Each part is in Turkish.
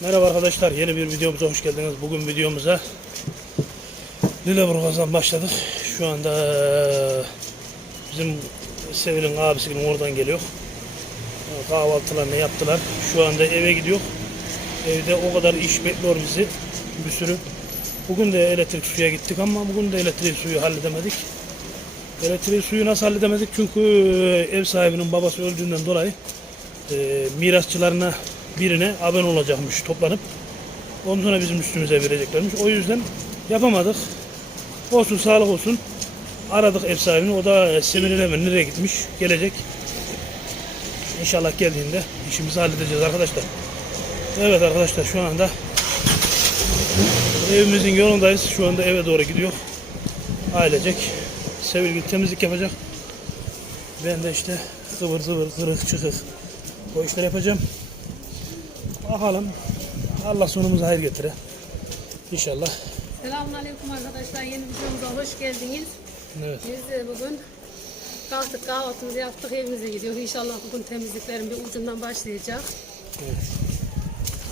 Merhaba arkadaşlar, yeni bir videomuza hoş geldiniz. Bugün videomuza Lüleburgaz'dan başladık. Şu anda eee, bizim Sevil'in abisinin oradan geliyor. E, Kahvaltılarını yaptılar. Şu anda eve gidiyor. Evde o kadar iş bekliyor bizi. Bir sürü. Bugün de elektrik suya gittik ama bugün de elektrik suyu halledemedik. Elektrik suyu nasıl halledemedik? Çünkü e, ev sahibinin babası öldüğünden dolayı e, mirasçılarına birine abone olacakmış toplanıp. Ondan bizim üstümüze vereceklermiş. O yüzden yapamadık. Olsun sağlık olsun. Aradık ev sahibini. O da e, Semir'e mi nereye gitmiş? Gelecek. İnşallah geldiğinde işimizi halledeceğiz arkadaşlar. Evet arkadaşlar şu anda evimizin yolundayız. Şu anda eve doğru gidiyor. Ailecek. Sevgili temizlik yapacak. Ben de işte zıvır zıvır kırık çıkık o işleri yapacağım. Bakalım. Allah sonumuza hayır getire. İnşallah. Selamünaleyküm arkadaşlar. Yeni videomuza hoş geldiniz. Evet. Biz de bugün kalktık kahvaltımızı yaptık evimize gidiyoruz. İnşallah bugün temizliklerin bir ucundan başlayacak. evet.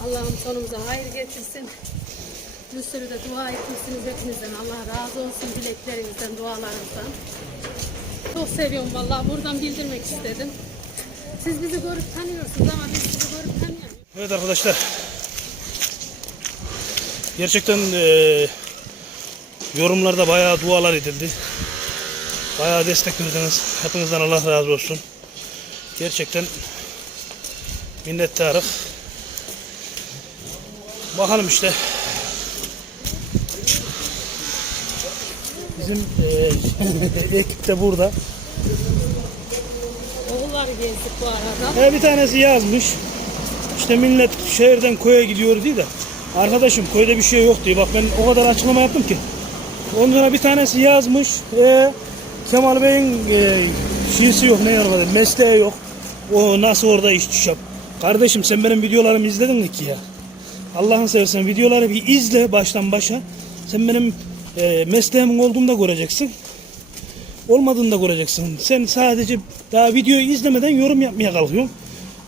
Allah'ım sonumuza hayır getirsin. Bir sürü de dua etmişsiniz hepinizden. Allah razı olsun dileklerinizden, dualarınızdan. Çok seviyorum vallahi. Buradan bildirmek istedim. Siz bizi görüp tanıyorsunuz ama biz sizi. Evet arkadaşlar. Gerçekten eee yorumlarda bayağı dualar edildi. Bayağı destek verdiniz. Hepinizden Allah razı olsun. Gerçekten minnettarız. Bakalım işte. Bizim eee ekip de burada. Oğulları gezdik bu arada. He bir tanesi yazmış. İşte millet şehirden köye gidiyor diye de. Arkadaşım köyde bir şey yok diye. Bak ben o kadar açıklama yaptım ki. Ondan sonra bir tanesi yazmış. E, Kemal Bey'in e, şiisi yok ne yaramadı. Mesleği yok. O nasıl orada iş yap. Kardeşim sen benim videolarımı izledin mi ki ya? Allah'ın seversen videoları bir izle baştan başa. Sen benim e, mesleğimin olduğunu göreceksin. Olmadığını da göreceksin. Sen sadece daha videoyu izlemeden yorum yapmaya kalkıyorsun.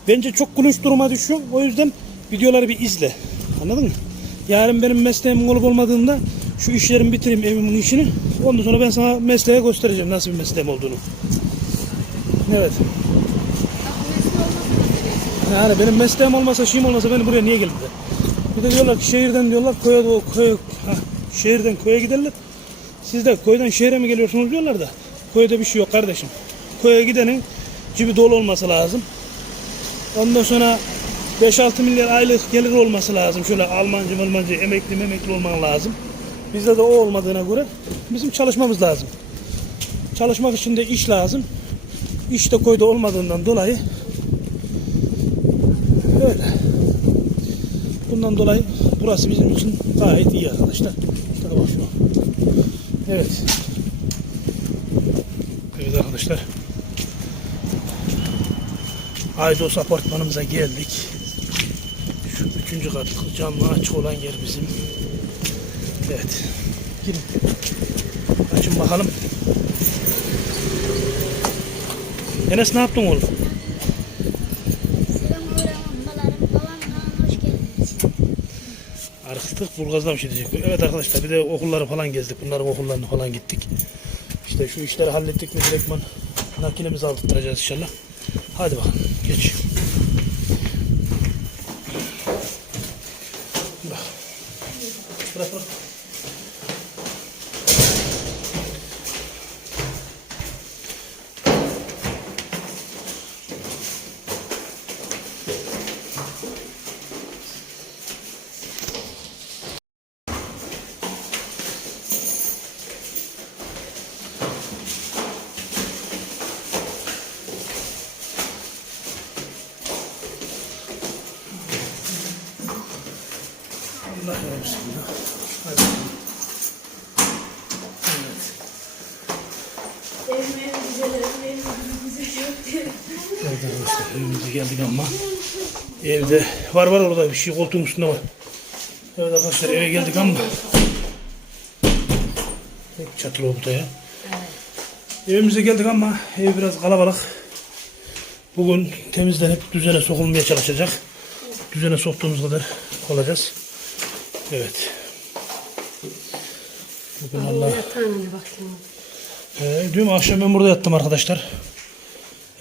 Bence çok kulunç duruma düşüyorsun. O yüzden videoları bir izle. Anladın mı? Yarın benim mesleğimin olup olmadığında şu işlerimi bitireyim evimin işini. Ondan sonra ben sana mesleğe göstereceğim nasıl bir mesleğim olduğunu. Evet. Yani benim mesleğim olmasa, şeyim olmasa beni buraya niye geldi? Bir de diyorlar ki şehirden diyorlar köye doğru köye, ha, şehirden köye giderler. Siz de köyden şehre mi geliyorsunuz diyorlar da köyde bir şey yok kardeşim. Köye gidenin cibi dolu olması lazım. Ondan sonra 5-6 milyar aylık gelir olması lazım. Şöyle Almancı, Almancı, emekli, emekli olman lazım. Bizde de o olmadığına göre bizim çalışmamız lazım. Çalışmak için de iş lazım. İş de köyde olmadığından dolayı öyle. Bundan dolayı burası bizim için gayet iyi arkadaşlar. Şuna bak şuna. Evet. Evet arkadaşlar. Aydos apartmanımıza geldik. Şu üçüncü kat camı açık olan yer bizim. Evet. Girin. Açın bakalım. Enes ne yaptın oğlum? Artık Burgaz'da bir şey diyecek. Evet arkadaşlar bir de okulları falan gezdik. Bunların okullarını falan gittik. İşte şu işleri hallettik mi direktman nakinemizi aldırtacağız inşallah. Hadi bakalım geç. Bırak. Bırak bırak. Allah ya bismillah. Hadi. Evet. Evet arkadaşlar evimize geldik ama evde var var orada bir şey koltuğun üstünde var. Evet arkadaşlar eve geldik ama Tek çatılı oldu ya. Evimize geldik ama ev biraz kalabalık. Bugün temizlenip düzene sokulmaya çalışacak. düzene soktuğumuz kadar olacağız. Evet. Bugün Allah... Baktım. Ee, dün akşam ben burada yattım arkadaşlar.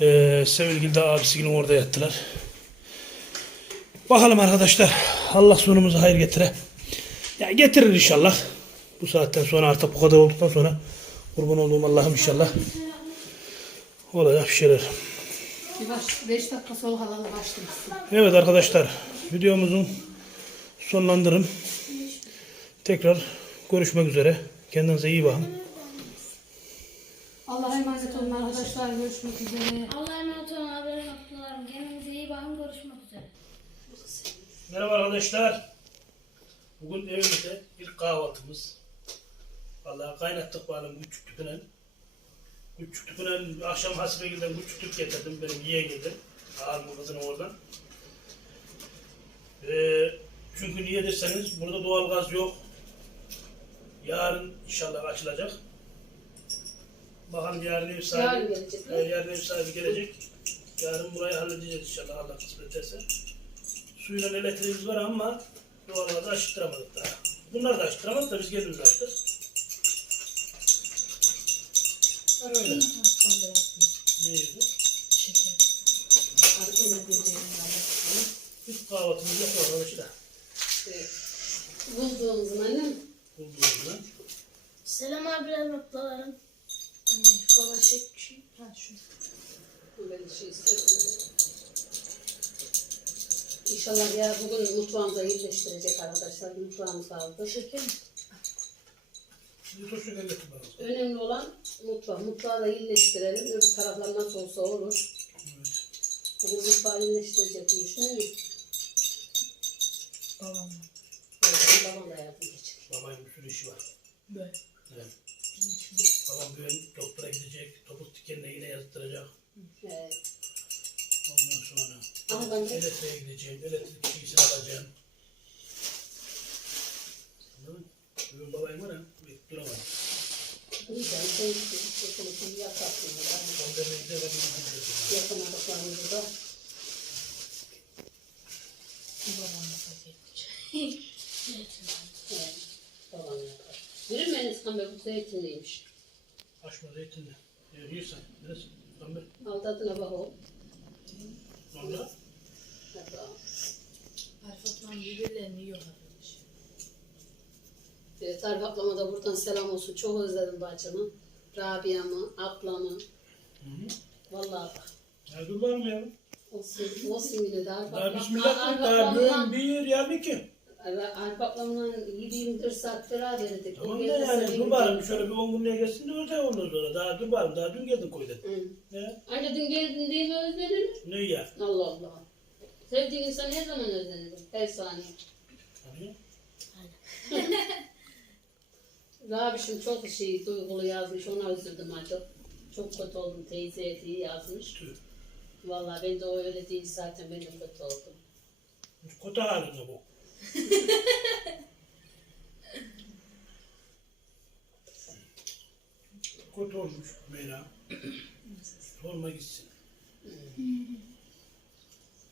Ee, Sevgili de abisi orada yattılar. Bakalım arkadaşlar. Allah sonumuzu hayır getire. Ya getirir inşallah. Bu saatten sonra artık bu kadar olduktan sonra kurban olduğum Allah'ım inşallah. Olacak bir şeyler. Bir baş, beş dakika sol halalı başlamışsın. Evet arkadaşlar videomuzun sonlandırım. Tekrar görüşmek üzere. Kendinize iyi bakın. Allah'a emanet olun arkadaşlar. Görüşmek üzere. Allah'a emanet olun abilerim, ablalarım. Kendinize iyi bakın. Görüşmek üzere. Merhaba arkadaşlar. Bugün evimizde ilk kahvaltımız. Vallahi kaynattık bakalım küçük tüpünen. Küçük tüpünen akşam hasbegilden küçük tüp getirdim benim yeğenimden. Ağabeyim kızının oradan. Ee, çünkü niye derseniz burada doğalgaz yok. Yarın inşallah açılacak. Bakalım yarın ev sahibi. Yarın gelecek, Ee, yarın ev sahibi gelecek. Yarın burayı halledeceğiz inşallah Allah kısmet ederse. Suyla elektriğimiz var ama doğalgazı açtıramadık daha. Bunlar da açtıramadık da biz kendimiz açtık. Öyle. Neydi? Biz kahvaltımızı yapıyoruz arkadaşlar. Bulduğumuzun annem. Bulduğumuzdan. Selam abilerim, ablalarım. Baba çek bir şey. Ha şu. Ben şey istedim. İnşallah ya bugün mutfağımıza iyileştirecek arkadaşlar. Mutfağımız aldı. Şeker mi? Şimdi bana. Önemli olan mutfak. Mutfağı da iyileştirelim. Öbür taraflar nasıl olsa olur. Evet. Bugün mutfağı iyileştirecekmiş değil mi? Babam. Evet, babam da yardım edecek. Babanın bir sürü işi var. Böyle. Evet. Babam bugün doktora gidecek. Topuk dikenine yine yazdıracak. Evet. Ondan sonra Ama ben de elektriğe gideceğim. Elektrik şeysini alacağım. Anladın mı? Bugün babayım var ya. bir Duramadım. güzel. Sesini yaparsın. Ben de ben bir de Yapamadıklarımızı da Babam da paketçi. evet, babam yapar. Mi Enes Kamber bu zeytinliymiş. Açma zeytinle. Eğer yiyirsen. Neresi? Tamam ben. Al tadına bak o. Valla. Hatta Arfat'la birbirlerini yiyor arkadaş. Evet, ablama da buradan selam olsun. Çok özledim bacımı. Rabia'mı, ablamı. Hı hı. Vallahi bak. Ya dur bakalım ya. Olsun, olsun yine de Arif Daha bismillah. Daha ablamla- böyle bir yani ki. Arif ablamla yediğim 4 saat beraberdik. Tamam O da yani dur bakalım şöyle bir 10 günlüğe geçsin de öte ondan sonra. Daha dur bakalım daha dün geldin koydan. Hı. Ne? Anne dün geldin diye mi özledin? Ne ya? Allah Allah. Sevdiğin insan her zaman özlenir. Her saniye. Hani? Rabişim çok şey duygulu yazmış. Ona üzüldüm ha çok. Çok kötü oldum teyze diye yazmış. Tüh. Vallahi ben de o öyle değil zaten ben de kötü oldum. Kötü halinde bu. Kötü olmuş Meyra. Sorma gitsin.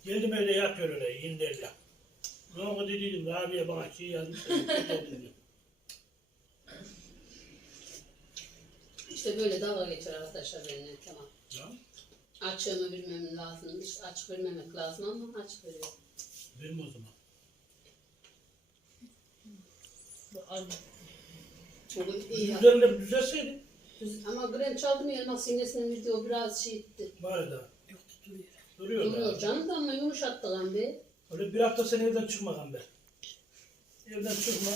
Geldim öyle yatıyor öyle yinlerle. Ne oldu dediydim Rabia bana şey yazmış. İşte böyle dalga geçer arkadaşlar benimle tamam. Ya, Açığımı bilmem lazım. Hiç açık vermemek lazım ama açık veriyor. Benim o zaman. İyi. Üzerinde bir düzelseydin. Düz- Ama Graham çaldı mı elmas singesinin video biraz şeydi. Bari daha. Duruyor Duruyor da. canım da ama yumuşattı lan bir. Öyle bir hafta sen evden çıkma Gamber. Evden çıkma.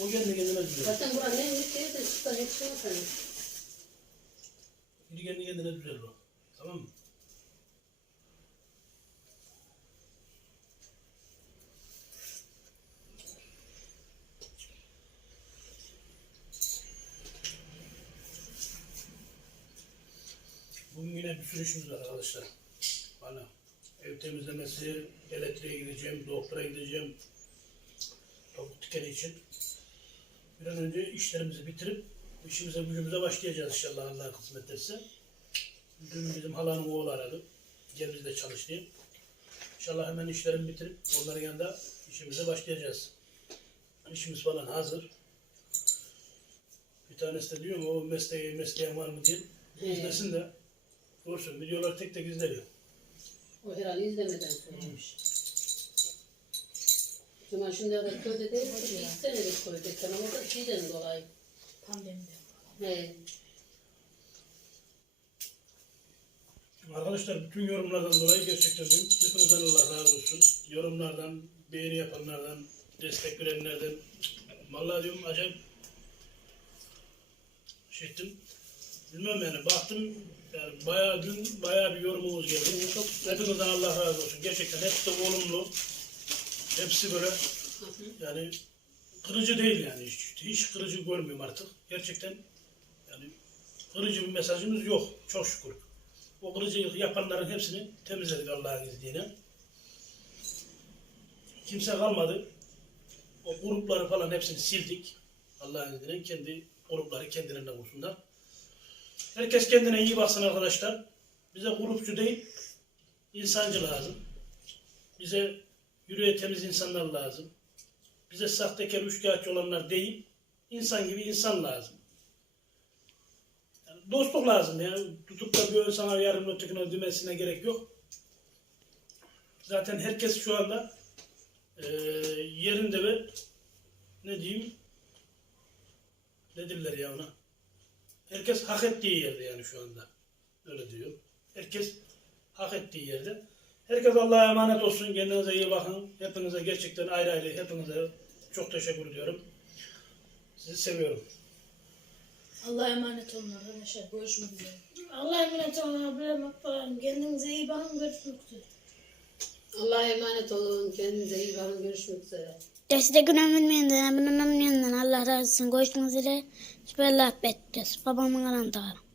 O kendi kendine düzelir. Zaten buranın en büyük yeri de hiç şey yok hani. Kendi kendi kendine düzelir o. Tamam mı? Bugün yine bir sürü işimiz var arkadaşlar. Bana ev temizlemesi, elektriğe gideceğim, doktora gideceğim. Tavuk dikeni için. Bir an önce işlerimizi bitirip işimize gücümüze başlayacağız inşallah Allah kısmet etse. Dün bizim halanın oğlu aradı. Gel bizde çalış diye. İnşallah hemen işlerimi bitirip onların yanında işimize başlayacağız. İşimiz falan hazır. Bir tanesi de diyor mu o mesleği mesleğin var mı diye. İzlesin de. Doğrusu videolar tek tek izleniyor. O herhalde izlemeden söylemiş. Cuma şimdi de köyde değil, iki senedir köyde. Tamam o da şeyden dolayı. Pandemide. He. Arkadaşlar bütün yorumlardan dolayı gerçekten diyorum. Hepinizden Allah razı olsun. Yorumlardan, beğeni yapanlardan, destek verenlerden. Vallahi diyorum acayip şey ettim. Bilmem yani baktım yani bayağı dün bayağı bir yorumunuz geldi. Çok hepinizden Allah razı olsun. Gerçekten hepsi de olumlu. Hepsi böyle yani kırıcı değil yani hiç, hiç kırıcı görmüyorum artık. Gerçekten yani kırıcı bir mesajımız yok. Çok şükür. O kırıcılık yapanların hepsini temizledik Allah'ın izniyle. Kimse kalmadı. O grupları falan hepsini sildik. Allah'ın izniyle kendi grupları kendilerine kursunlar. Herkes kendine iyi baksın arkadaşlar. Bize grupçu değil, insancı lazım. Bize yüreği temiz insanlar lazım. Bize sahtekar, üçkağıtçı olanlar değil, insan gibi insan lazım. Yani dostluk lazım ya. Tutup da bir sana yarın ötekine demesine gerek yok. Zaten herkes şu anda eee, yerinde ve ne diyeyim ne derler ya ona? Herkes hak ettiği yerde yani şu anda. Öyle diyor. Herkes hak ettiği yerde. Herkes Allah'a emanet olsun. Kendinize iyi bakın. Hepinize gerçekten ayrı ayrı hepinize çok teşekkür ediyorum. Sizi seviyorum. Allah'a emanet olun arkadaşlar. Görüşmek üzere. Allah'a emanet olun abilerim, ablalarım. Kendinize iyi bakın. Görüşmek üzere. Allah'a emanet olun. Kendinize iyi bakın. Görüşmek üzere. Destek önemli abone olmayandan Allah razı olsun. Görüşmek üzere. Allah bekliyoruz. Babamın kanalında.